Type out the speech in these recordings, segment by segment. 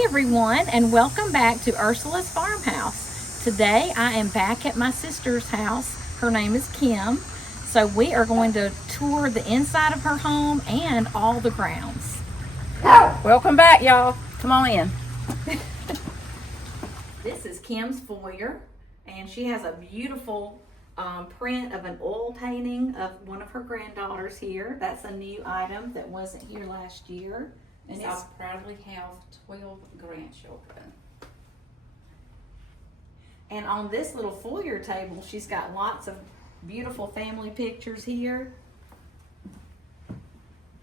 Hey everyone, and welcome back to Ursula's Farmhouse. Today I am back at my sister's house. Her name is Kim. So we are going to tour the inside of her home and all the grounds. Welcome back, y'all. Come on in. This is Kim's foyer, and she has a beautiful print of an oil painting of one of her granddaughters here. That's a new item that wasn't here last year. And I proudly have 12 grandchildren. And on this little foyer table, she's got lots of beautiful family pictures here.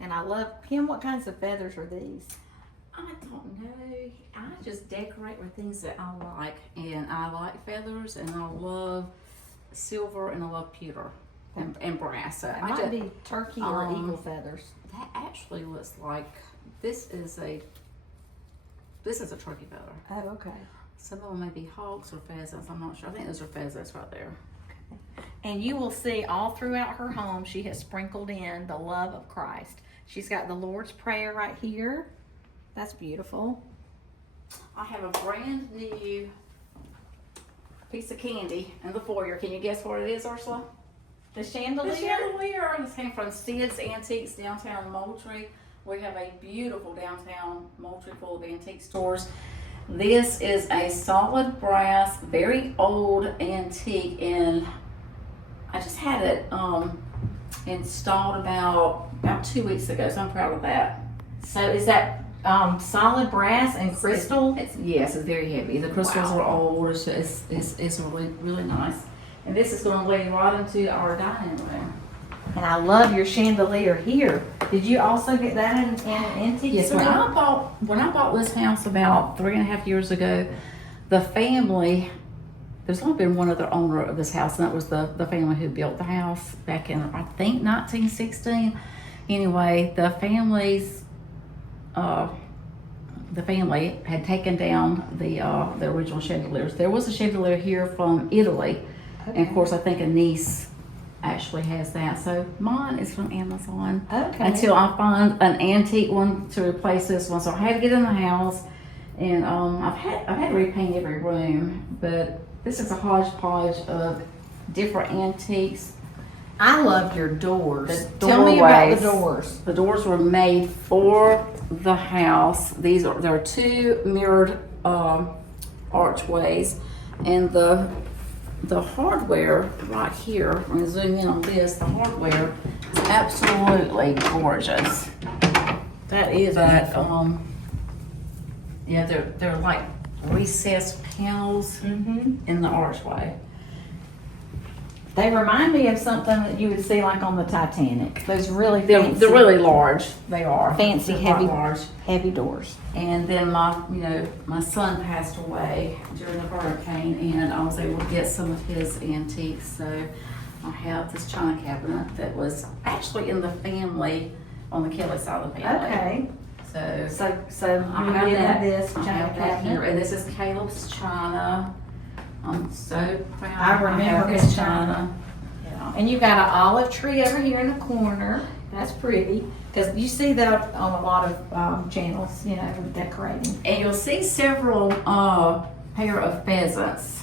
And I love, Kim, what kinds of feathers are these? I don't know. I just decorate with things that I like. And I like feathers, and I love silver, and I love pewter and brass. So It might be turkey or eagle feathers. That actually looks like, this is a turkey feather. Oh, okay. Some of them may be hawks or pheasants. I'm not sure. I think those are pheasants right there. And you will see all throughout her home, she has sprinkled in the love of Christ. She's got the Lord's Prayer right here. That's beautiful. I have a brand new piece of candy in the foyer. Can you guess what it is, Ursula? The chandelier? The chandelier. This came from Sid's Antiques downtown Moultrie. We have a beautiful downtown Moultrie full of antique stores. This is a solid brass, very old antique, and I just had it installed about 2 weeks ago, so I'm proud of that. So is that solid brass and crystal? Yes, it's very heavy. The crystals are old. It's really, really nice. And this is going to lead right into our dining room. And I love your chandelier here. Did you also get that in an antique Yes, store? when I bought this house about 3.5 years ago, the family, there's only been one other owner of this house, and that was the family who built the house back in, I think, 1916. Anyway, the family had taken down the original chandeliers. There was a chandelier here from Italy, and of course I think a niece actually has that. So mine is from Amazon. Okay. Until I find an antique one to replace this one. So I had to get in the house, and I've had to repaint every room, but this is a hodgepodge of different antiques. I love your doors. Tell me about the doors. The doors were made for the house. There are two mirrored archways, and the hardware right here, I'm going to zoom in on this, the hardware is absolutely gorgeous. That is But, yeah, they're like recessed panels in the archway. They remind me of something that you would see like on the Titanic. Those really fancy. They're really large. They are. Fancy, They're heavy, large. heavy doors. And then my son passed away during the hurricane, and I was able to get some of his antiques. So I have this china cabinet that was actually in the family on the Kelly side of the family. Okay. So I you have have that. this I china have that here, cabinet. and this is Caleb's china. I'm so proud. I remember have his his china. Yeah. And you've got an olive tree over here in the corner. That's pretty. Because you see that on a lot of channels, with decorating. And you'll see several pair of pheasants.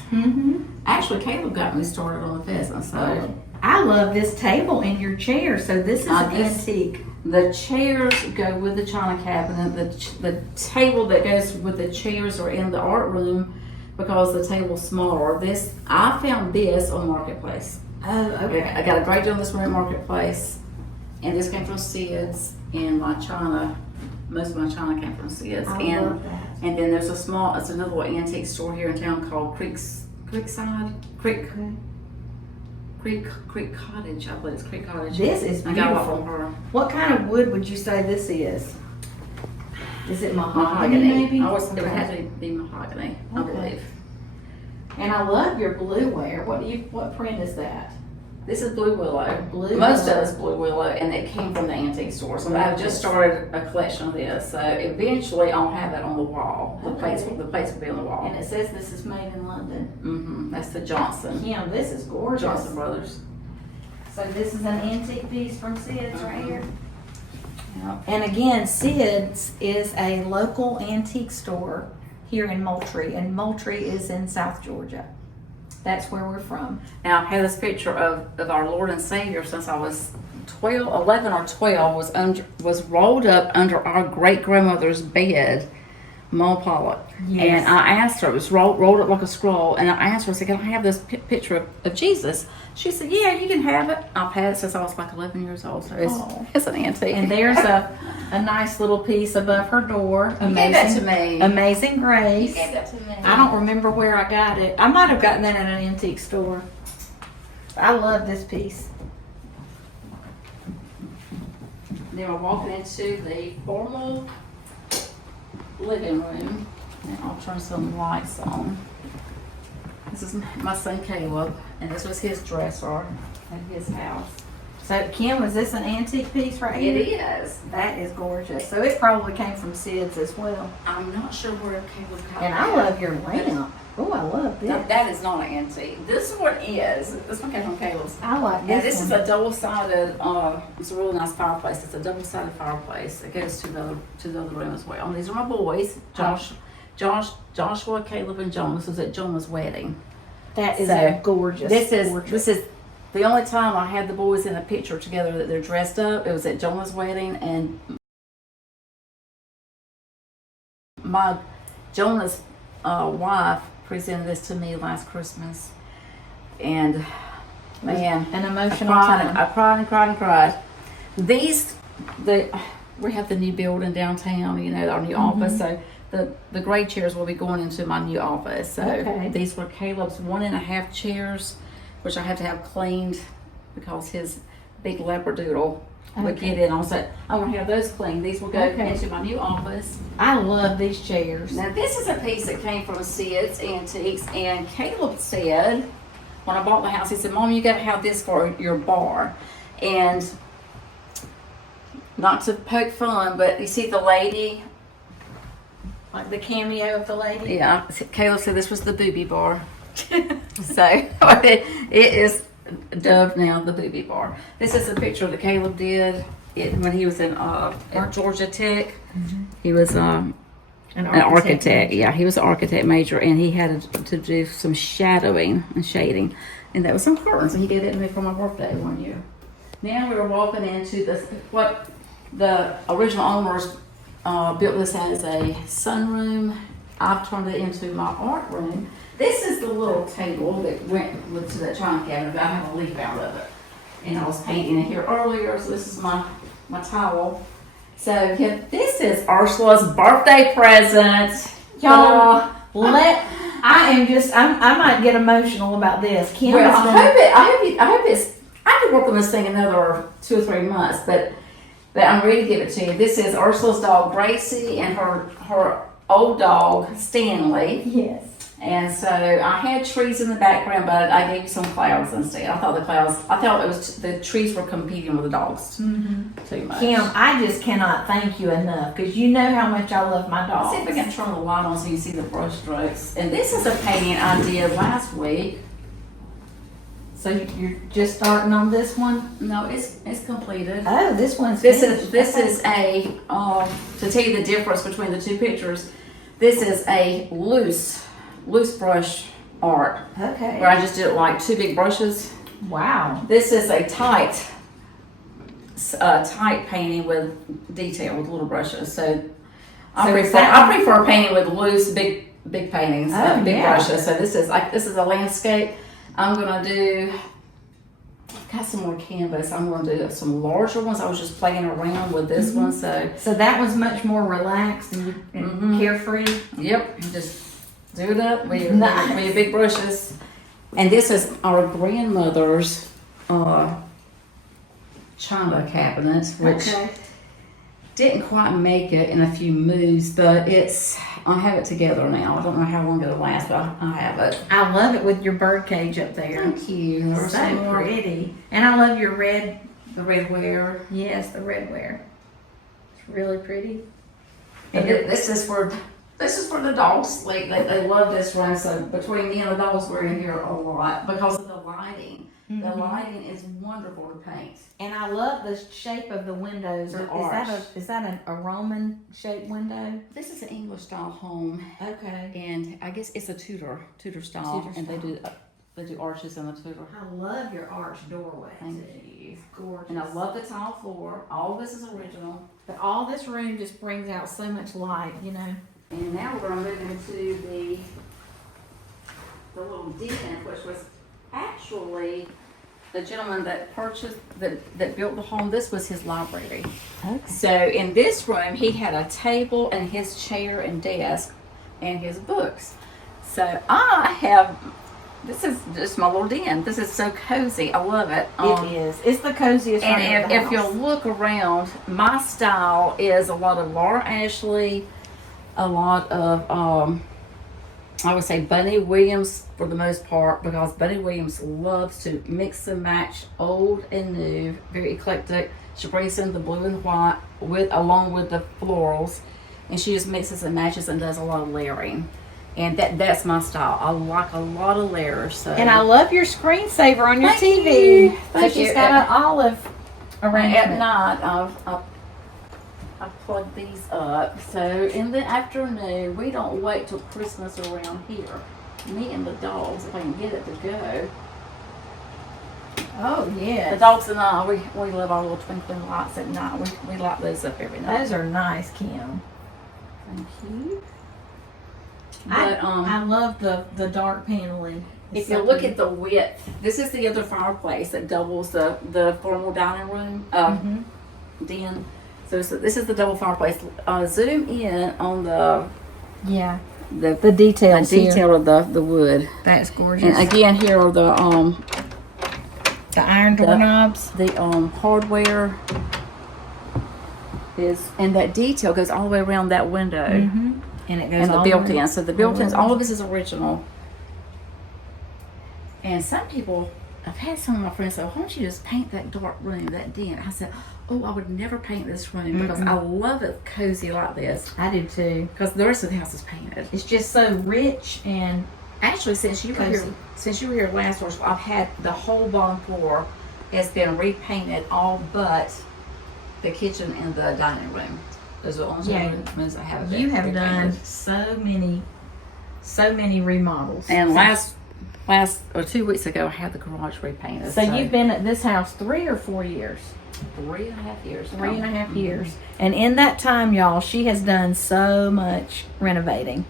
Actually, Caleb got me started on the pheasants. So I love this table and your chair. So this is an this- antique. the chairs go with the china cabinet. The table that goes with the chairs are in the art room because the table's smaller. I found this on Marketplace. Oh, okay. I got a great deal on this one at Marketplace, and this came from Sid's, and most of my china came from Sid's. I love that. And then there's it's another little antique store here in town called Creek Cottage. I believe it's Creek Cottage. This is I got one beautiful. from her. What kind of wood would you say this is? Is it mahogany maybe? It would have to be mahogany, I Okay. believe. And I love your blueware. What print is that? This is Blue Willow. Blue Most of Willow. it's Blue Willow, and it came from the antique store. So I've Okay. just started a collection of this. So eventually I'll have it on the wall. The plates will be on the wall. And it says this is made in London. That's the Johnson This is gorgeous. Johnson Brothers. So this is an antique piece from Sid's right here. Yep. And again, Sid's is a local antique store here in Moultrie, and Moultrie is in South Georgia. That's where we're from. Now, I had this picture of our Lord and Savior since I was 11 or 12, was rolled up under our great-grandmother's bed, Mole Pollock. Yes. And I asked her, it was rolled up like a scroll, and I asked her, I said, can I have this picture of Jesus? She said, yeah, you can have it. I've had it since I was like 11 years old, so it's an antique. And there's a nice little piece above her door. You gave that to me. Amazing Grace. You gave that to me. I don't remember where I got it. I might have gotten that at an antique store. I love this piece. Then we're walking into the formal living room. And I'll turn some lights on. This is my son Caleb, and this was his dresser at his house. So, Kim, was this an antique piece right here? It is. That is gorgeous. So it probably came from Sid's as well. I'm not sure where Caleb got And I love your lamp. Oh, I love this. That is not an antique. This one is. This one came from Caleb's. I like Yeah, this this one. is a double-sided. It's a really nice fireplace. It's a double-sided fireplace. It goes to the other room as well. And these are my boys, Joshua, Caleb, and John. This was at Jonah's wedding. That is So, gorgeous. This is the only time I had the boys in a picture together that they're dressed up. It was at Jonah's wedding, and Jonah's wife presented this to me last Christmas, and man, an emotional time. I cried and cried and cried. We have the new building downtown, our new office. So the gray chairs will be going into my new office. So Okay. these were Caleb's 1.5 chairs, which I have to have cleaned because his big leopardoodle would get in. Also, I want to have those cleaned. These will go into my new office. I love these chairs. Now this is a piece that came from Sid's Antiques, and Caleb said, when I bought the house, he said, Mom, you got to have this for your bar. And not to poke fun, but you see the lady? Like the cameo of the lady? Yeah, Caleb said this was the booby bar. So it is dubbed now the booby bar. This is a picture that Caleb did when he was at Georgia Tech. He was an architect. Yeah, he was an architect major, and he had to do some shadowing and shading, and that was some curtains. And he gave it to me for my birthday one year. Now we were walking into what the original owners built this as a sunroom. I've turned it into my art room. This is the little table that went to that china cabinet, but I have a leaf out of it. And I was painting it here earlier, so this is my towel. So yeah, this is Ursula's birthday present. Y'all, I might get emotional about this. Kim Well, has I hope I could work on this thing another 2 or 3 months, but I'm ready to give it to you. This is Ursula's dog Gracie and her old dog Stanley. Yes. And so I had trees in the background, but I gave you some clouds instead. I thought the trees were competing with the dogs too much. Kim, I just cannot thank you enough because you know how much I love my Let's see dogs. if we can turn the light on so you can see the brush strokes. And this is a painting I did last week. So you're just starting on this one? No, it's completed. Oh, this one's This finished. is a to tell you the difference between the two pictures. This is a loose brush art Okay. where I just did like 2 big brushes. Wow. This is a tight painting with detail with little brushes. So I prefer painting with loose big paintings, big brushes. So this is a landscape. I'm gonna do. I've got some more canvas. I'm gonna do some larger ones. I was just playing around with this one. So that was much more relaxed and carefree. yep, just do it up with your big brushes. And this is our grandmother's china cabinet, which didn't quite make it in a few moves, but I have it together now. I don't know how long it'll last, but I have it. I love it with your bird cage up there. Thank you. So pretty. And I love your red. The red ware. Yes, the red ware. It's really pretty. And this is for the dogs. They love this room. So between me and the dogs, we're in here a lot because of the lighting. The lighting is wonderful to paint. And I love the shape of the windows. Is that a Roman shaped window? This is an English style home. Okay. And I guess it's a Tudor style. And they do arches in the Tudor. I love your arch doorway. Thank you. It's gorgeous. And I love the tile floor. All this is original. But all this room just brings out so much light, you know. And now we're going to move into the little den, which was actually the gentleman that purchased, that built the home. This was his library. Okay. So in this room, he had a table and his chair and desk and his books. So this is just my little den. This is so cozy. I love it. It is. It's the coziest room And in the if house. you'll look around, my style is a lot of Laura Ashley, a lot of, I would say Bunny Williams for the most part, because Bunny Williams loves to mix and match old and new, very eclectic. She brings in the blue and white along with the florals, and she just mixes and matches and does a lot of layering. And that's my style. I like a lot of layers. So. And I love your screensaver on your Thank TV. you. So Thank she's you. got an olive arrangement. At night, I plug these up. So in the afternoon, we don't wait till Christmas around here. Me and the dogs, if I can get it to go. Oh, yeah. The dogs and I, we love our little twinkling lights at night. We light those up every night. Those are nice, Kim. Thank you. I But love the dark paneling. if you look at the width, this is the other fireplace that doubles the formal dining room den. So this is the double fireplace. Zoom in on the details detail of the wood. That's gorgeous. And again, here are the iron doorknobs. The hardware is, and that detail goes all the way around that window. And it goes And the all built-in. around. So the built-ins, all of this is original. And some people, I've had some of my friends say, why don't you just paint that dark room, that den? I said, oh, I would never paint this room because I love it cozy like this. I do too. Because the rest of the house is painted. It's just so rich and Actually, since you were here last year, I've had the whole bottom floor has been repainted, all but the kitchen and the dining room. Those are the only rooms I have. you have done so many remodels. And last or 2 weeks ago, I had the garage repainted. So you've been at this house 3 or 4 years? 3.5 years. 3.5 years. And in that time, y'all, she has done so much renovating.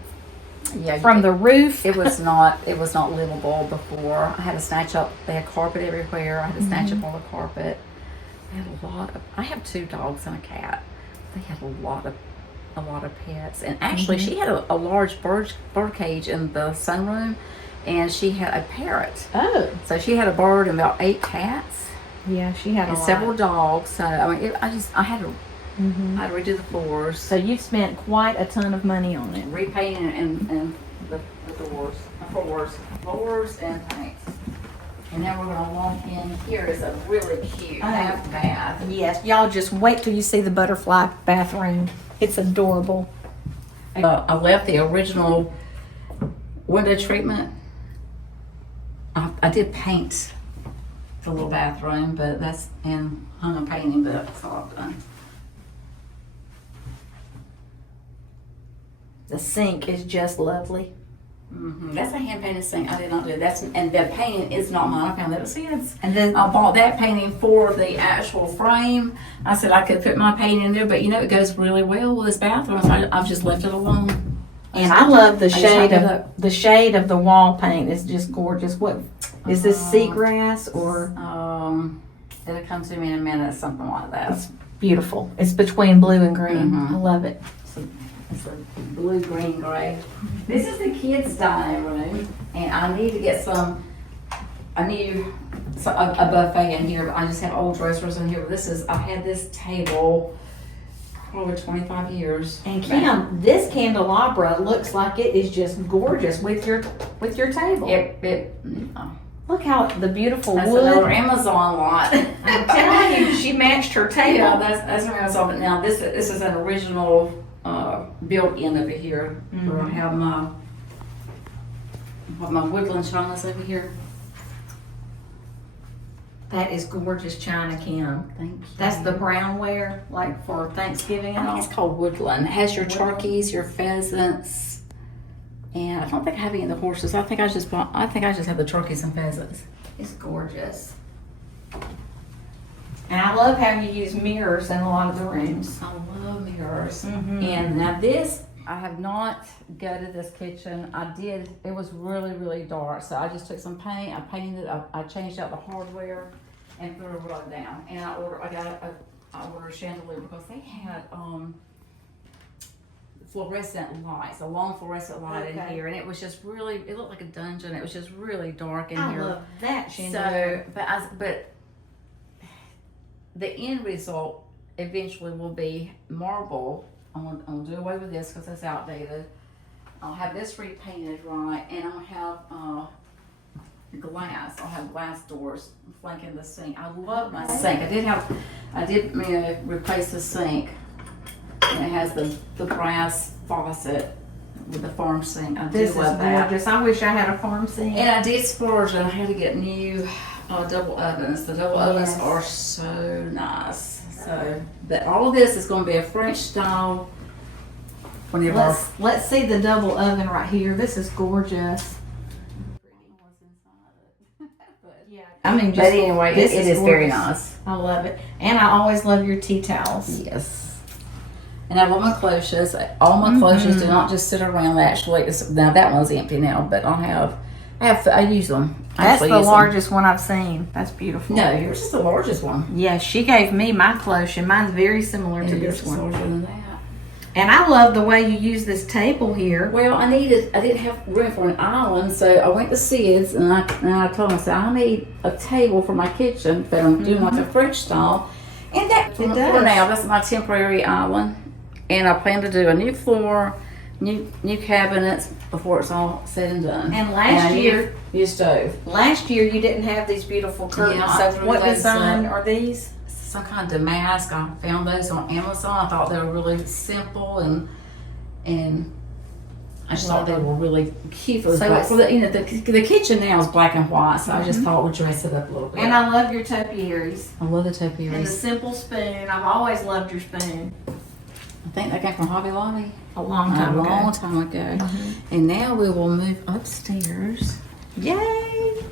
Yeah, From the roof. it was not livable before. I had to snatch up. They had carpet everywhere. I had to snatch up all the carpet. I have 2 dogs and a cat. They had a lot of pets. And actually, she had a large bird cage in the sunroom, and she had a parrot. Oh. So she had a bird and about 8 cats. Yeah, she had And several dogs. So I mean, I had to redo the floors. So you've spent quite a ton of money on it. Repainting and the floors and paint. And now we're going to walk in. Here is a really cute half bath. Yes, y'all just wait till you see the butterfly bathroom. It's adorable. I left the original window treatment. I did paint the little bathroom, but hung a painting, but that's all I've done. The sink is just lovely. That's a hand painted sink. I did not do it. And the painting is not mine. I found that at Sid's. And then I bought that painting for the actual frame. I said I could put my painting in there, but it goes really well with this bathroom, so I've just left it alone. And I love the shade of of the wall paint. It's just gorgeous. What is this, seagrass or? It'll come to me in a minute. Something like that. It's beautiful. It's between blue and green. I love it. It's a blue, green, gray. This is the kids' dining room, and I need to get a buffet in here, but I just have old dressers in here. But I've had this table for over 25 years. And Kim, this candelabra looks like it is just gorgeous with your table. Look how the beautiful That's wood. another Amazon lot. I'm telling you, she matched her table. Yeah, that's where I saw it. Now this is an original built-in over here. Where I have my woodland china's over here. That is gorgeous china, Kim. Thank you. That's the brownware, like for Thanksgiving and I all. think it's called woodland. It has your Woodland. turkeys, your pheasants, and I don't think I have any of the horses. I think I just have the turkeys and pheasants. It's gorgeous. And I love how you use mirrors in a lot of the rooms. I love mirrors. Mhm. And now this, I have not gutted this kitchen. I did. It was really, really dark, so I just took some paint. I painted. I changed out the hardware and threw a rug down. And I ordered a chandelier because they had fluorescent lights, a long fluorescent light in here, and it was just really. It looked like a dungeon. It was just really dark in here. I love that chandelier. So, but the end result eventually will be marble. I'm gonna do away with this because it's outdated. I'll have this repainted right, and I'll have glass. I'll have glass doors flanking the sink. I love my sink. I did replace the sink, and it has the brass faucet with the farm sink. I This do is love that. gorgeous. I wish I had a farm sink. And I did splurge, and I had to get new double ovens. The double ovens Yes. are so nice. So, but all of this is going to be a French style. Whenever Let's see the double oven right here. This is gorgeous. Yeah. I mean, But anyway, it is very nice. I love it. And I always love your tea towels. Yes. And I love my cloches. All my cloches do not just sit around. Actually, now that one's empty now, but I use them. That's the largest one I've seen. That's beautiful. No, yours is the largest one. Yeah, she gave me my cloche, and mine's very similar to this Yours is one. larger than that. And I love the way you use this table here. Well, I didn't have room for an island, so I went to Sid's and I told him, I need a table for my kitchen, but I'm doing like a French style. And that, for now, that's my temporary island. And I plan to do a new floor, new cabinets before it's all said and done. And last year, new stove. Last year you didn't have these beautiful curtains. Yeah, so what design are these? Some kind of damask. I found those on Amazon. I thought they were really simple and I just thought they were really cute. For the kitchen now is black and white, so I just thought we'd dress it up a little bit. And I love your topiaries. I love the And the topiaries. simple spoon. I've always loved your spoon. I think they came from Hobby Lobby A long time ago. And now we will move upstairs. Yay!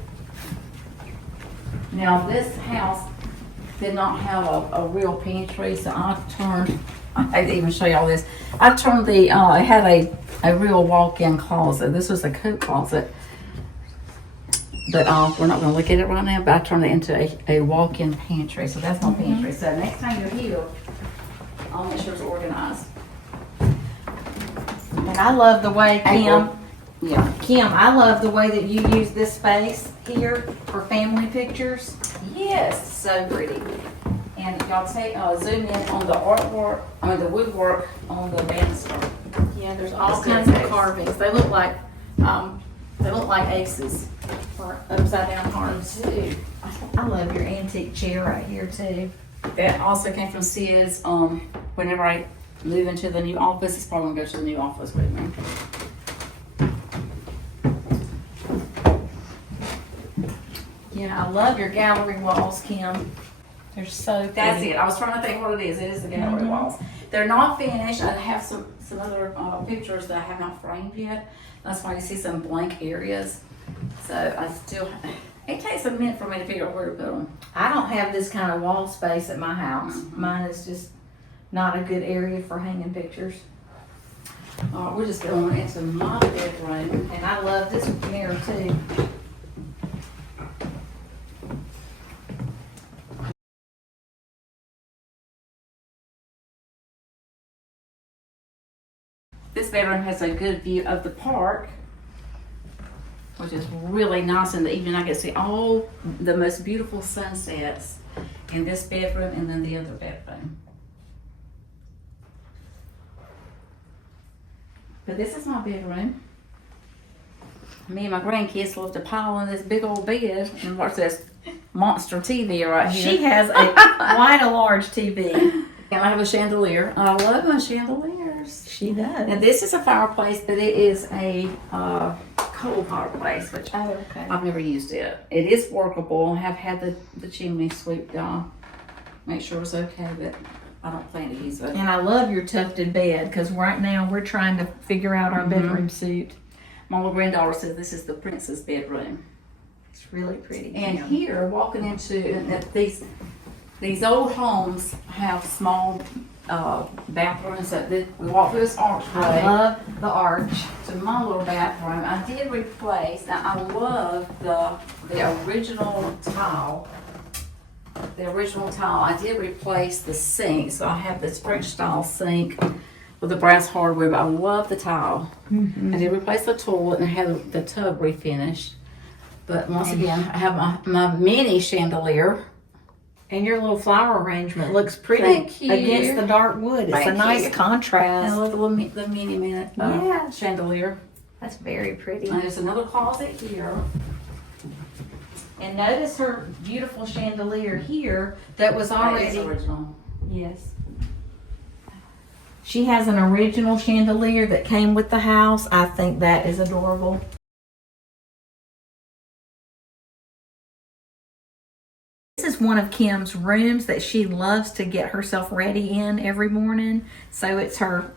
Now this house did not have a real pantry, so I didn't even show you all this. I turned it had a real walk-in closet. This was a coat closet. But we're not going to look at it right now, but I turned it into a walk-in pantry. So that's my pantry. So next time you're here, I'll make sure it's organized. And I love the way, Kim, I love the way that you use this space here for family pictures. Yes. So pretty. And y'all zoom in on the artwork, the woodwork on the banister. Yeah, there's all kinds of carvings. They look like aces or upside down hearts. Too. I love your antique chair right here too. That also came from Sid's. Whenever I move into the new office, it's probably gonna go to the new office with me. Yeah, I love your gallery walls, Kim. They're so pretty. That's it. I was trying to think what it is. It is the gallery walls. They're not finished. I have some other pictures that I have not framed yet. That's why you see some blank areas. So I still, it takes a minute for me to figure out where to put them. I don't have this kind of wall space at my house. Mine is just not a good area for hanging pictures. We're just going into my bedroom. And I love this mirror too. This bedroom has a good view of the park, which is really nice in the evening. I can see all the most beautiful sunsets in this bedroom and then the other bedroom. But this is my bedroom. Me and my grandkids love to pile on this big old bed and watch this monster TV right here. She has quite a large TV. And I have a chandelier. I love my chandeliers. She does. Now this is a fireplace, but it is a coal fireplace, which Oh, okay. I've never used it. It is workable. I have had the chimney swept down, make sure it's okay, but I don't plan to use it. And I love your tufted bed because right now we're trying to figure out our bedroom suit. My little granddaughter says this is the princess bedroom. It's really pretty. And Kim. here, walking into these old homes have small bathrooms that we walk through this archway. I love the arch. To my little bathroom, I did replace. Now I love the original tile. The original tile. I did replace the sink, so I have this French style sink with the brass hardware. But I love the tile. I did replace the toilet and I had the tub refinished. But once again, I have my mini chandelier. And your little flower arrangement looks pretty Thank you. against the dark wood. It's Thank a nice you. contrast. And I love the mini Yeah. chandelier. That's very pretty. And there's another closet here. And notice her beautiful chandelier here that was already. That is original. Yes. She has an original chandelier that came with the house. I think that is adorable. This is one of Kim's rooms that she loves to get herself ready in every morning. So it's her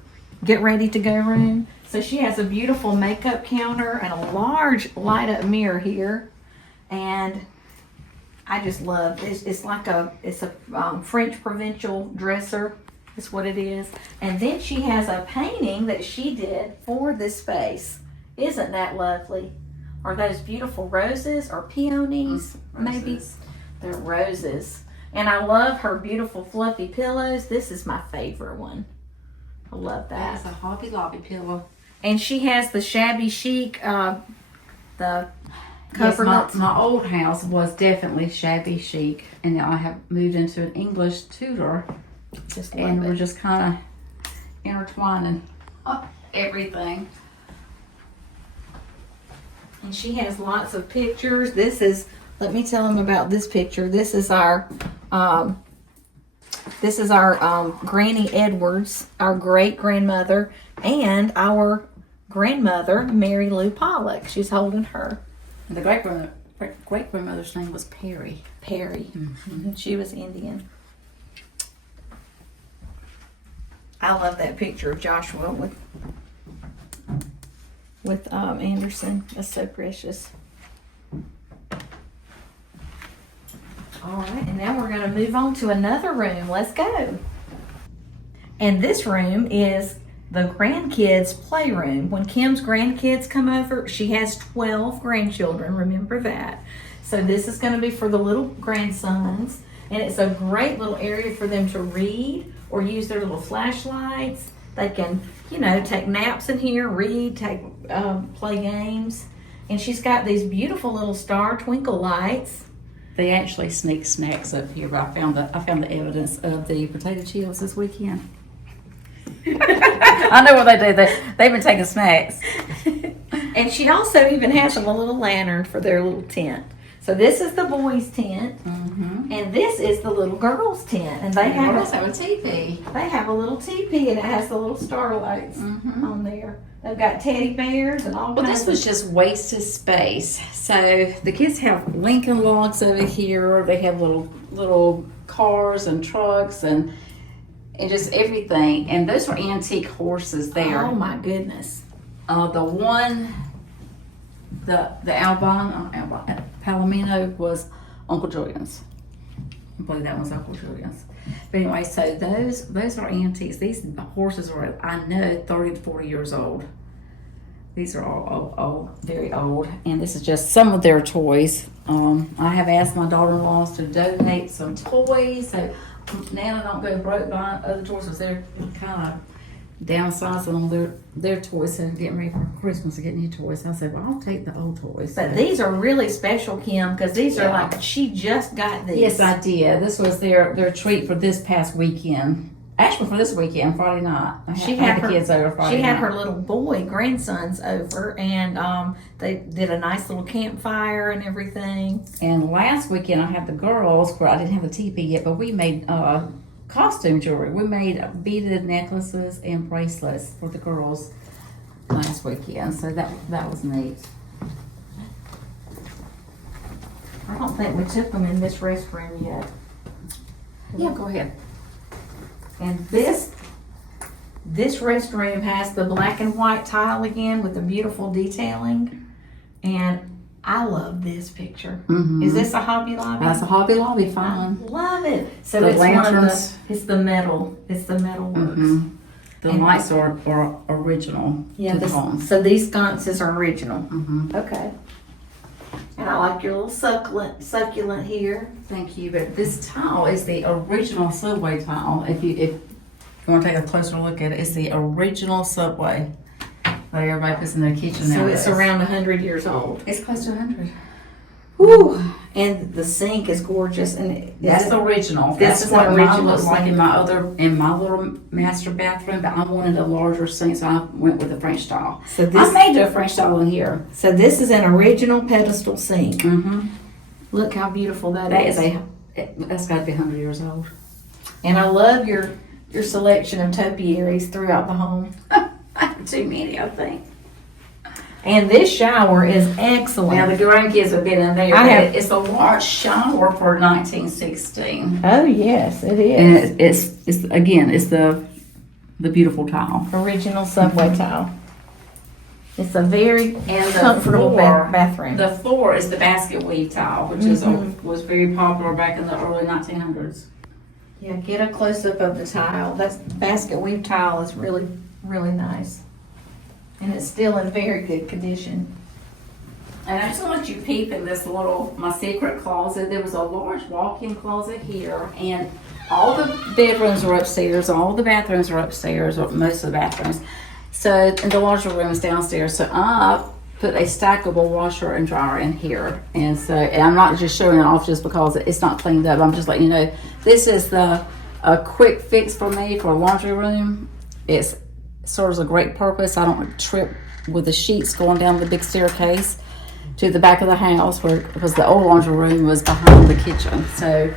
get ready to go room. So she has a beautiful makeup counter and a large light up mirror here. And I just love it. It's like a French provincial dresser. Is what it is. And then she has a painting that she did for this space. Isn't that lovely? Are those beautiful roses or peonies? Maybe. Roses. They're roses. And I love her beautiful fluffy pillows. This is my favorite one. I love that. That's a Hobby Lobby pillow. And she has the shabby chic, the Yes, coverlets. my old house was definitely shabby chic, and now I have moved into an English Tudor, Just love and it. we're just kind of intertwining everything. And she has lots of pictures. This is, let me tell them about this picture. This is our Granny Edwards, our great grandmother, and our grandmother, Mary Lou Pollock. She's holding her. And the great grandmother's name was Perry. Perry. She was Indian. I love that picture of Joshua with Anderson. That's so precious. All right, and now we're going to move on to another room. Let's go. And this room is the grandkids' playroom. When Kim's grandkids come over, she has 12 grandchildren, remember that. So this is going to be for the little grandsons, and it's a great little area for them to read or use their little flashlights. They can, take naps in here, read, play games. And she's got these beautiful little star twinkle lights. They actually sneak snacks up here, but I found the evidence of the potato chips this weekend. I know what they do. They've been taking snacks. And she also even has them a little lantern for their little tent. So this is the boys' tent, and this is the little girls' tent. And they have a teepee. They have a little teepee, and it has the little starlights on there. They've got teddy bears and all Well, kinds this was just wasted space. So the kids have Lincoln logs over here. They have little cars and trucks and just everything. And those are antique horses there. Oh my goodness! The Albino Palomino was Uncle Julian's. I believe that was Uncle Julian's. But anyway, so those are antiques. These horses are, I know, 30 to 40 years old. These are all old, very old. And this is just some of their toys. I have asked my daughter-in-laws to donate some toys. So Nana don't go broke buying other toys because they're kind of downsizing on their toys and getting ready for Christmas to get new toys. I said, well, I'll take the old toys. But these are really special, Kim, because these are like, she just got these. Yes, I did. This was their treat for this past weekend. Actually, for this weekend, Friday night. She had the her kids over Friday She had night. her little boy grandsons over, and they did a nice little campfire and everything. And last weekend, I had the girls, where I didn't have the teepee yet, but we made costume jewelry. We made beaded necklaces and bracelets for the girls last weekend, so that was neat. I don't think we took them in this restroom yet. Yeah, go ahead. And this restroom has the black and white tile again with the beautiful detailing. And I love this picture. Is this a Hobby Lobby? That's a Hobby Lobby, fine. Love it. So The it's lanterns. it's the metal works. The And- lights are original to the home. So these sconces are original. Mm-hmm. Okay. And I like your little succulent here. Thank you, but this tile is the original subway tile. If you want to take a closer look at it, it's the original subway that everybody puts in their kitchen So nowadays. it's around 100 years old. It's close to 100. Woo! And the sink is gorgeous. And That's the original. This That's is what an mine original looks like sink. in my little master bathroom, but I wanted a larger sink, so I went with the French tile. So I this, may do a French tile in here. so this is an original pedestal sink. Mm-hmm. Look how beautiful that That's got to be 100 years old. And I love your selection of topiaries throughout the home. Too many, I think. And this shower is excellent. Now the grandkids have been in there. I have- It's a large shower for 1916, Oh yes, it is. and it's the beautiful tile. Original subway tile. It's a very And the comfortable floor- bathroom. The floor is the basket weave tile, which was very popular back in the early 1900s. Yeah, get a close up of the tile. That basket weave tile is really, really nice. And it's still in very good condition. And I just want to let you peep in this my secret closet. There was a large walk-in closet here, and all the bedrooms are upstairs, all the bathrooms are upstairs, or most of the bathrooms. So, and the laundry room is downstairs. So I put a stackable washer and dryer in here. And I'm not just showing it off just because it's not cleaned up. I'm just letting you know, this is a quick fix for me for a laundry room. It serves a great purpose. I don't trip with the sheets going down the big staircase to the back of the house because the old laundry room was behind the kitchen. So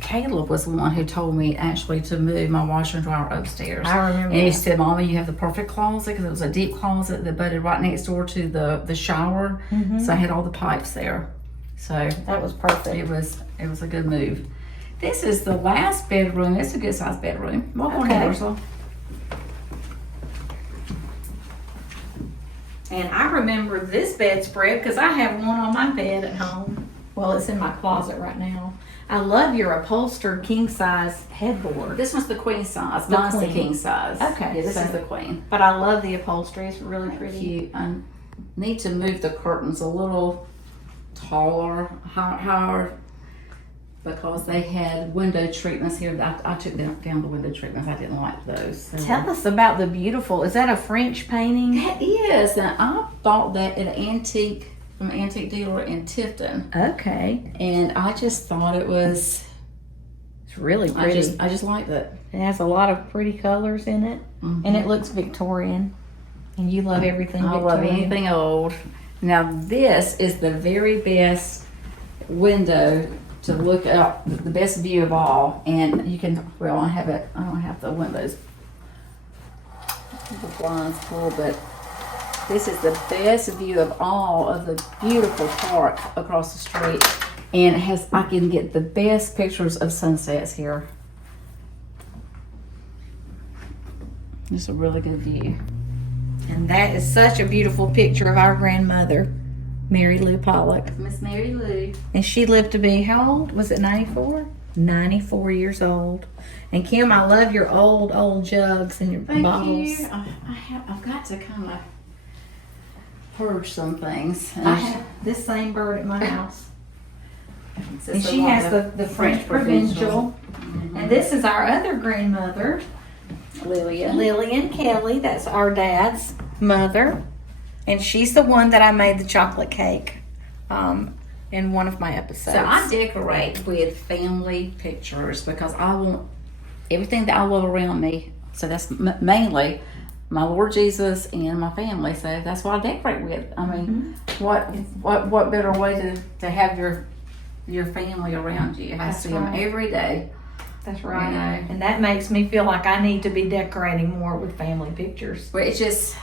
Caleb was the one who told me actually to move my washer and dryer upstairs. I remember And he that. said, "Mama, you have the perfect closet," because it was a deep closet that butted right next door to the shower. So I had all the pipes there. So That was perfect. it was a good move. This is the last bedroom. It's a good sized bedroom. Walk on Okay. in, Ursula. And I remember this bedspread because I have one on my bed at home. Well, it's in my closet right now. I love your upholstered king size headboard. This one's the queen size. The Mine's the queen. king size. Okay, Yeah, this so- is the queen. But I love the upholstery. It's really pretty. Cute. I need to move the curtains a little taller, higher, because they had window treatments here. I took down the window treatments. I didn't like those. So. Tell us about the beautiful, is that a French painting? That is, and I bought that at from an antique dealer in Tifton, Okay. and I just thought it was. It's really pretty. I just liked it. It has a lot of pretty colors in it. And it looks Victorian. And you love everything I Victorian. love anything old. Now this is the very best window to look out, the best view of all, and you can. Well, I don't have the windows, the blinds full, but this is the best view of all of the beautiful park across the street, and I can get the best pictures of sunsets here. It's a really good view. And that is such a beautiful picture of our grandmother, Mary Lou Pollock. Miss Mary Lou. And she lived to be, how old? Was it 94? 94 years old. And Kim, I love your old jugs and your Thank bottles. you. I've got to kind of purge some things. And I have this same bird at my house. it's And a she lot has of the French Provincial. And this is our other grandmother, Lillian. Lillian Kelly. That's our dad's mother. And she's the one that I made the chocolate cake in one of my episodes. So I decorate with family pictures because I want everything that I love around me. So that's mainly my Lord Jesus and my family. So that's what I decorate with. I mean, what better way to have your family around you? I That's see them right. every day. That's right. You know. And that makes me feel like I need to be decorating more with family pictures. But it's just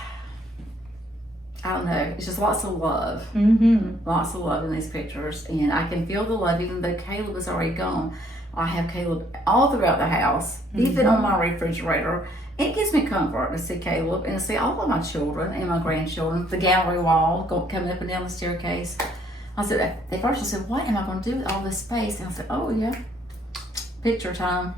I don't know. It's just lots of love. Lots of love in these pictures. And I can feel the love even though Caleb is already gone. I have Caleb all throughout the house, even on my refrigerator. It gives me comfort to see Caleb and to see all of my children and my grandchildren. The gallery wall coming up and down the staircase. I said, at first I said, what am I going to do with all this space? And I said, oh yeah, picture time.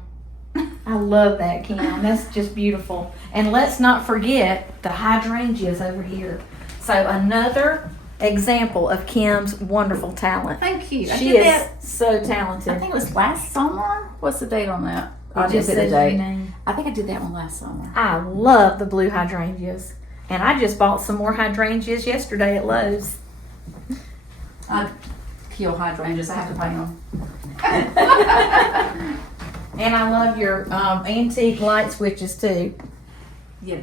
I love that, Kim. That's just beautiful. And let's not forget the hydrangeas over here. So another example of Kim's wonderful talent. Thank you. She is so talented. I think it was last summer. What's the date on that? I just said the date. I think I did that one last summer. I love the blue hydrangeas. And I just bought some more hydrangeas yesterday at Lowe's. I kill hydrangeas. I have to paint them. And I love your antique light switches too. Yeah,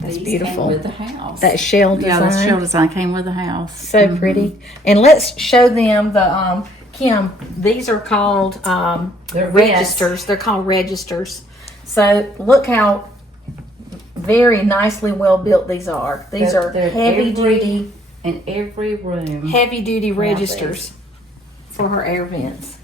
that's beautiful. Came with the house. That shell design. Yeah, the shell design came with the house. So pretty. And let's show them the Kim. These are called They're registers. They're called registers. So look how very nicely well built these are. These are heavy duty in every room. Heavy duty registers for her air vents.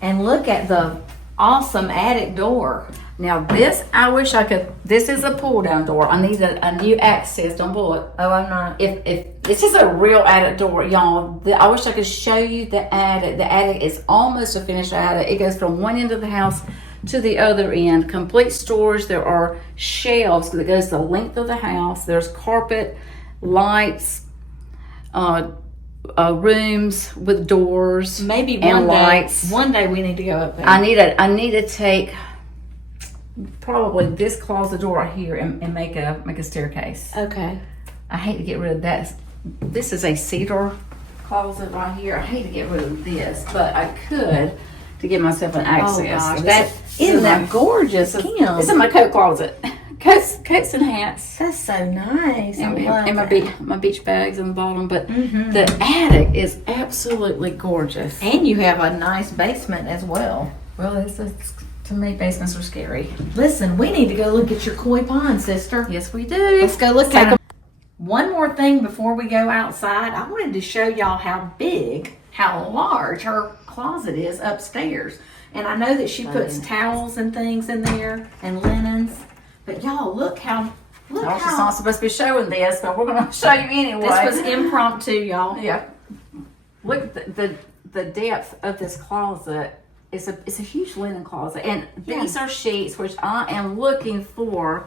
And look at the awesome attic door. Now this, I wish I could, this is a pull down door. I need a new access, don't pull it. Oh, I'm not. If this is a real attic door, y'all, I wish I could show you the attic. The attic is almost a finished attic. It goes from one end of the house to the other end. Complete storage. There are shelves that goes the length of the house. There's carpet, lights, rooms with doors. Maybe and lights. One day we need to go up there. I need to take probably this closet door right here and make a staircase. Okay. I hate to get rid of that. This is a cedar closet right here. I hate to get rid of this, but I could to give myself an access. Oh gosh, isn't that gorgeous, Kim? It's in my coat closet. Coats and hats. That's so nice. And my beach bags in the bottom. But the attic is absolutely gorgeous. And you have a nice basement as well. Well, to me, basements are scary. Listen, we need to go look at your koi pond, sister. Yes, we do. Let's go look at them. One more thing before we go outside. I wanted to show y'all how big, how large her closet is upstairs. And I know that she puts towels and things in there and linens. But y'all, look how. She's not supposed to be showing this, but we're going to show you anyway. This was impromptu, y'all. Yeah. Look at the depth of this closet. It's a huge linen closet, and these are sheets which I am looking for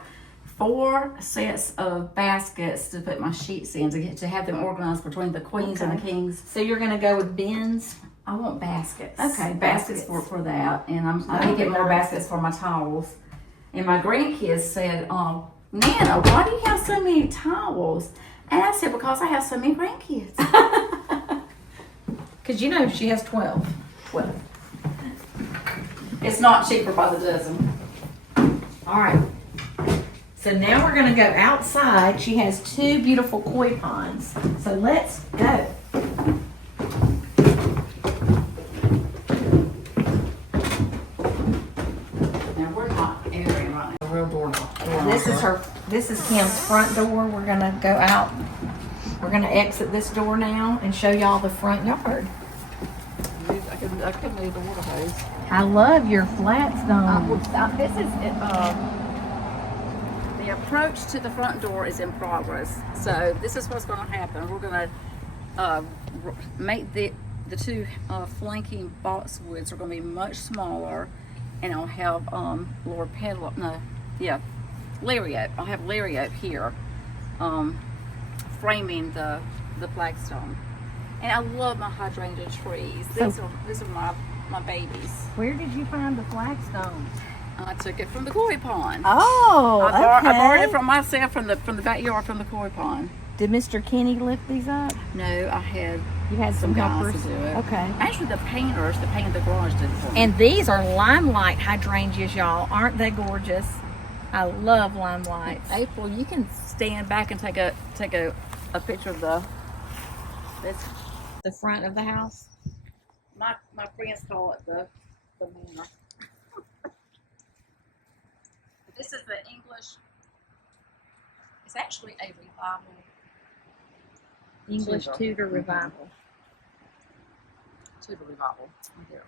4 sets of baskets to put my sheets in to have them organized between the queens and the kings. So you're going to go with bins? I want baskets. Okay, baskets for that, and I need to get more baskets for my towels. And my grandkids said, Nana, why do you have so many towels? And I said, because I have so many grandkids. Because you know she has 12. 12. It's not cheaper by the dozen. All right. So now we're going to go outside. She has 2 beautiful koi ponds. So let's go. Now we're not airing right now. Real door. This is Kim's front door. We're going to go out. We're going to exit this door now and show y'all the front yard. I could leave the water hose. I love your flat stone. This is the approach to the front door is in progress. So this is what's going to happen. We're going to make the 2 flanking boxwoods are going to be much smaller, and I'll have lariat. I'll have lariat here, framing the flagstone. And I love my hydrangea trees. These are my babies. Where did you find the flagstone? I took it from the koi pond. Oh, I borrowed it from myself from the backyard from the koi pond. Did Mr. Kenny lift these up? No, I had some guys helpers to do it. Okay. Actually, the painters that painted the garage did it for me. And these are limelight hydrangeas, y'all. Aren't they gorgeous? I love limelights. April, you can stand back and take a picture of the front of the house. My friends call it the manor. This is the English. It's actually a revival. English Tudor. Tudor revival. Tudor revival.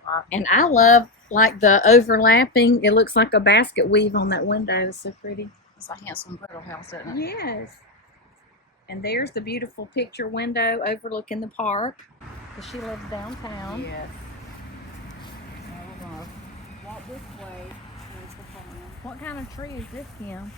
Right. And I love like the overlapping. It looks like a basket weave on that window. It's so pretty. It's a handsome little house, isn't it? Yes. And there's the beautiful picture window overlooking the park. Because she lives downtown. Yes. Now we're gonna walk this way. There's the farm. What kind of tree is this, Kim?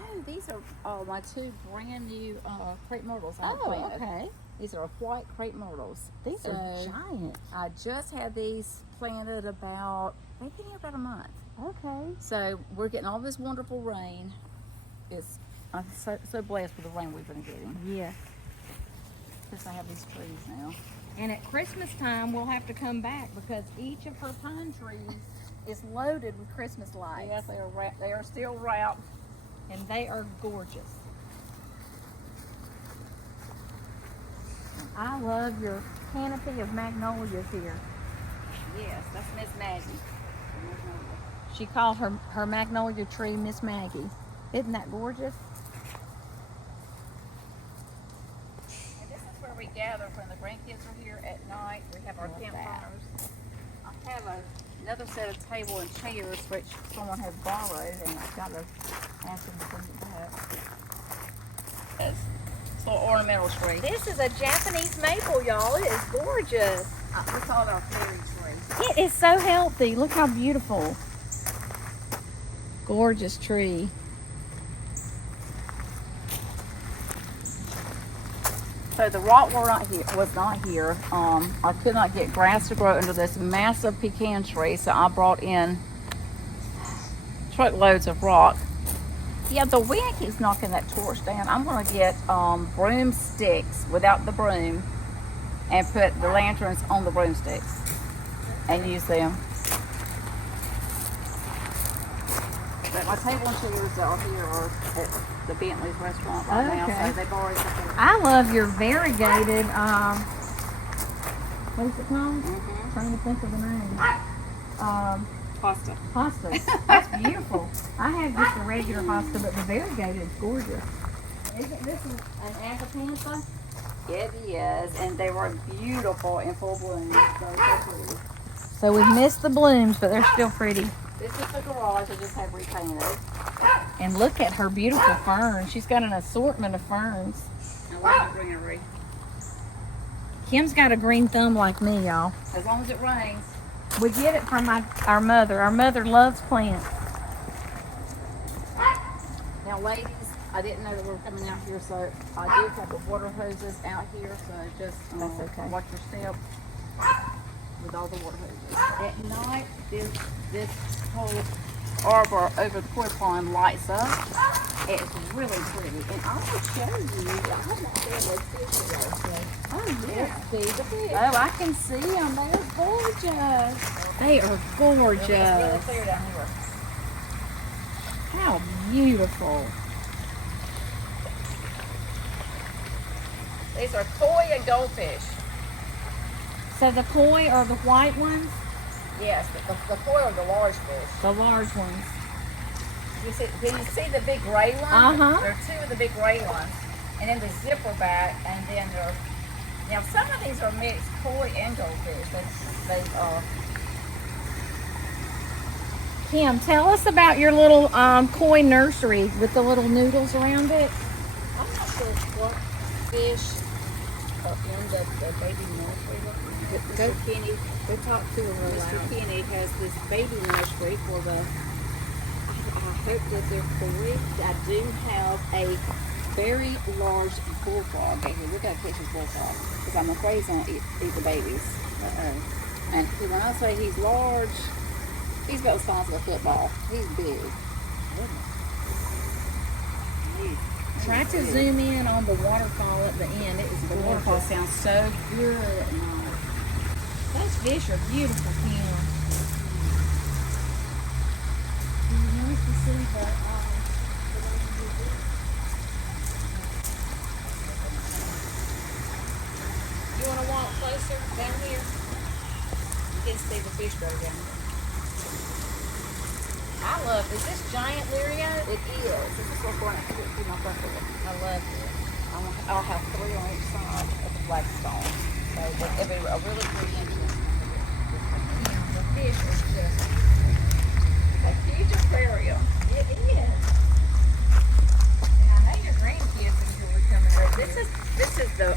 Oh, these are my two brand new crepe myrtles I planted. Okay. These are white crepe myrtles. These are giant. I just had these planted they've been here about a month. Okay. So we're getting all this wonderful rain. I'm so blessed with the rain we've been getting. Yeah. Since I have these trees now. And at Christmas time, we'll have to come back because each of her pine trees is loaded with Christmas lights. Yes, they are still wrapped. And they are gorgeous. I love your canopy of magnolias here. Yes, that's Miss Maggie. She called her magnolia tree Miss Maggie. Isn't that gorgeous? And this is where we gather when the grandkids are here at night. We have our campfires. I have another set of table and chairs which someone has borrowed, and I've got to ask them to bring it back. It's a little ornamental tree. This is a Japanese maple, y'all. It is gorgeous. We call it our fairy tree. It is so healthy. Look how beautiful. Gorgeous tree. So the rock was not here. I could not get grass to grow under this massive pecan tree, so I brought in truckloads of rock. Yeah, the wind keeps knocking that torch down. I'm going to get broomsticks without the broom and put the lanterns on the broomsticks and use them. But my table and chairs out here are at the Bentley's restaurant right now, so they've already got their... I love your variegated, what is it called? Trying to think of the name. Pasta. Hostas. That's beautiful. I have just a regular hosta, but the variegated is gorgeous. Isn't this an agapanthus? It is, and they were beautiful in full bloom. So pretty. So we've missed the blooms, but they're still pretty. This is the garage I just have repainted. And look at her beautiful ferns. She's got an assortment of ferns. I love the greenery. Kim's got a green thumb like me, y'all. As long as it rains. We get it from our mother. Our mother loves plants. Now, ladies, I didn't know that we were coming out here, so I do have the water hoses out here, so just That's okay. watch your step with all the water hoses. At night, this whole arbor over the koi pond lights up. It's really pretty, and I will show you. I have not seen those fish yet. Oh, yeah. See the fish. Oh, I can see them. They're gorgeous. They are gorgeous. It's really clear down here. How beautiful. These are koi and goldfish. So the koi are the white ones? Yes, the koi are the large fish. The large ones. Can you see the big gray one? Uh-huh. There are two of the big gray ones. And then the zipper back, and then there are, now some of these are mixed koi and goldfish. They Kim, tell us about your little koi nursery with the little noodles around it. I'm not sure what fish are in the baby nursery. Mr. Kenny, we talked to her. Mr. Kenny has this baby nursery for the, I hope that they're correct. I do have a very large bullfrog out here. We gotta catch his bullfrog because I'm afraid he's gonna eat the babies. And when I say he's large, he's about the size of a football. He's big. Try to zoom in on the waterfall at the end. It is The waterfall gorgeous. sounds so good at night. Those fish are beautiful, Kim. Nice to see the You want to walk closer down here? You can see the fish better down here. I love this. Is this giant Lirio? It is. This is what's going to be my bucket. I love this. I'll have 3 on each side of the black stone. So it'll be a really pretty entrance. The fish is just a huge aquarium. It is. And I know your grandkids enjoy coming over. This is the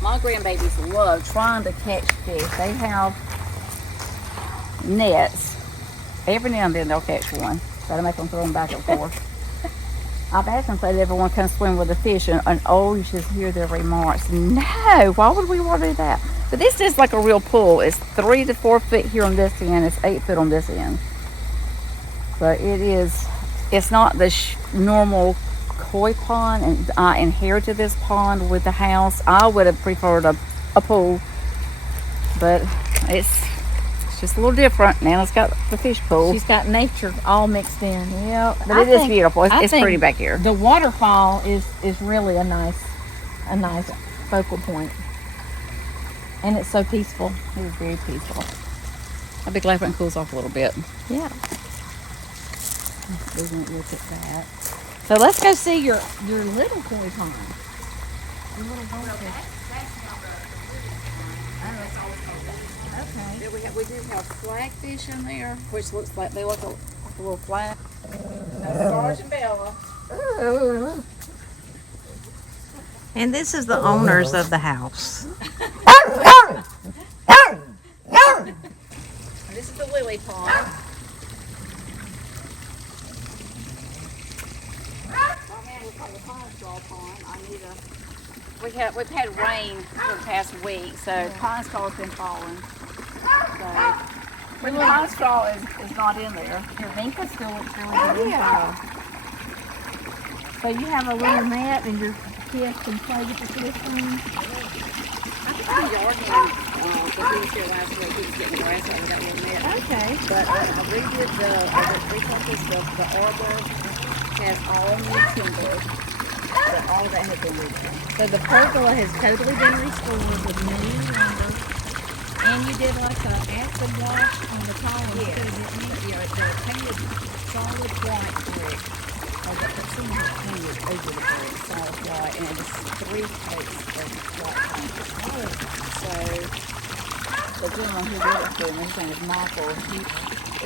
my grandbabies love trying to catch fish. They have nets. Every now and then they'll catch one. Gotta make them throw them back and forth. I've asked them if they'd ever want to come swim with a fish, and oh, you should hear their remarks. No, why would we want to do that? But this is like a real pool. It's 3 to 4 feet here on this end. It's 8 foot on this end. But it's not the normal koi pond, and I inherited this pond with the house. I would have preferred a pool, but it's just a little different. Nana's got the fish pool. She's got nature all mixed in. Yeah, but it is beautiful. It's pretty back here. The waterfall is really a nice focal point, and it's so peaceful. It is very peaceful. I'll be glad when it cools off a little bit. Yeah. We won't look at that. So let's go see your little koi pond. Your little goldfish. Okay. We do have flagfish in there, which looks like they look like a little flag. Sergeant Bella. And this is the owners of the house. This is the lily pond. We've had rain for the past week, so pond straw has been falling. So, when the pond straw is not in there. Your Vinca still looks really good. Yeah. So you have a little net and your kids can play with the fish room. I think the yard man, the he was here last week, he was getting grass out of that little net. Okay. But I redid the arbor has all new timber. But all that has been redone. So the pergola has totally been restored with new lumber. And you did like an acid wash on the columns too, didn't you? Yeah, they're painted solid white brick. Some of it's painted over the brick, solid white, and it's 3 coats of white paint. So the gentleman who did it for me, his name is Michael,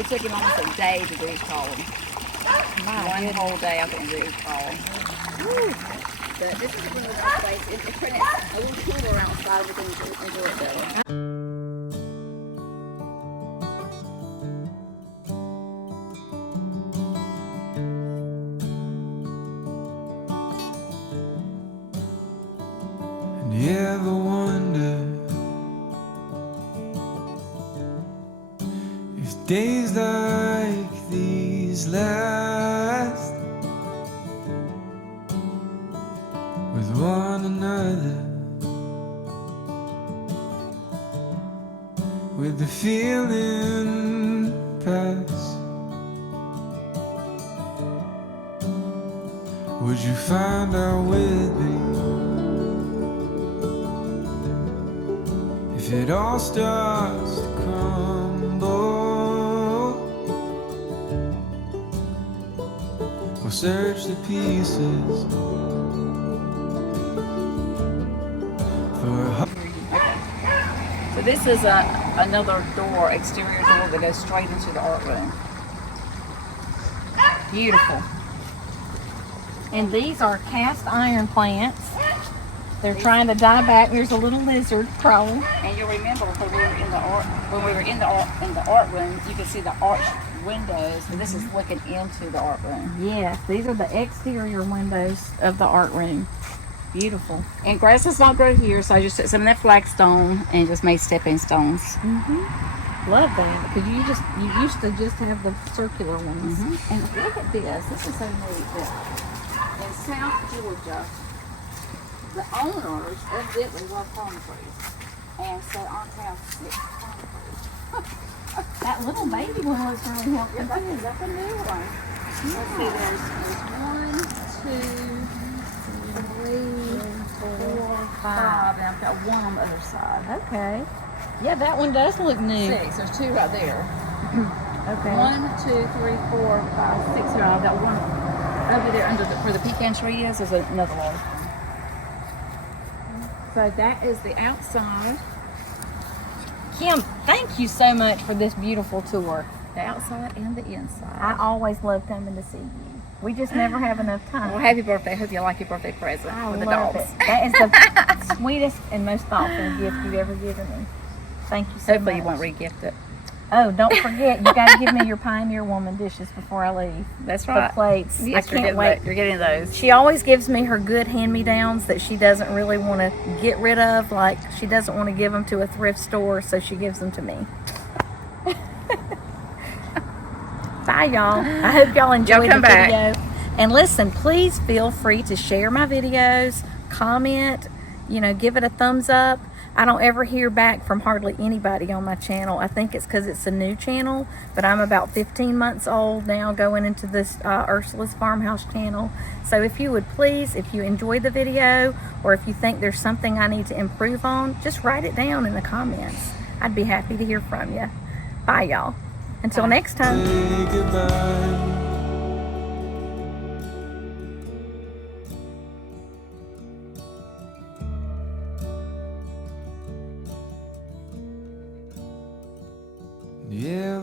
it took him almost a day to do his column. One whole day I think to do his column. But this is a really nice place. It's pretty, a little cooler outside, we can enjoy it better. You ever wonder if days like these last with one another, with the feeling pass? Would you find out with me if it all starts to crumble? We'll search the pieces for a So this is another door, exterior door that goes straight into the art room. Beautiful. And these are cast iron plants. They're trying to die back. There's a little lizard crawling. And you'll remember when we were in the art room, you could see the arch windows, and this is looking into the art room. Yes, these are the exterior windows of the art room. Beautiful. And grass does not grow here, so I just took some of that flagstone and just made stepping stones. Love that, because you used to just have the circular ones. And look at this. This is so neat. That in South Georgia, the owners evidently love palm trees, and so our house is palm trees. That little baby one looks really healthy. Yeah, that's a new one. Let's see, there's 1, 2, 3, 4, 5, and I've got one on the other side. Okay. Yeah, that one does look new. 6. There's 2 right there. Okay. 1, 2, 3, 4, 5, 6 here. I've got one over there under where the pecan tree is. There's another large one. So that is the outside. Kim, thank you so much for this beautiful tour. The outside and the inside. I always love coming to see you. We just never have enough time. Well, happy birthday. Hope you like your birthday present I with the love dogs. it. That is the sweetest and most thoughtful gift you've ever given me. Thank you so Hopefully much. you won't re-gift it. Oh, don't forget, you got to give me your Pioneer Woman dishes before I leave. That's The right. plates. Yes, I can't wait. You're getting those. She always gives me her good hand-me-downs that she doesn't really want to get rid of. Like, she doesn't want to give them to a thrift store, so she gives them to me. Bye, y'all. I hope y'all enjoyed the come back. video. And listen, please feel free to share my videos, comment, give it a thumbs up. I don't ever hear back from hardly anybody on my channel. I think it's because it's a new channel, but I'm about 15 months old now going into this Ursula's Farmhouse channel. So if you would please, if you enjoyed the video or if you think there's something I need to improve on, just write it down in the comments. I'd be happy to hear from you. Bye, y'all. Until next time. Say goodbye. Yeah,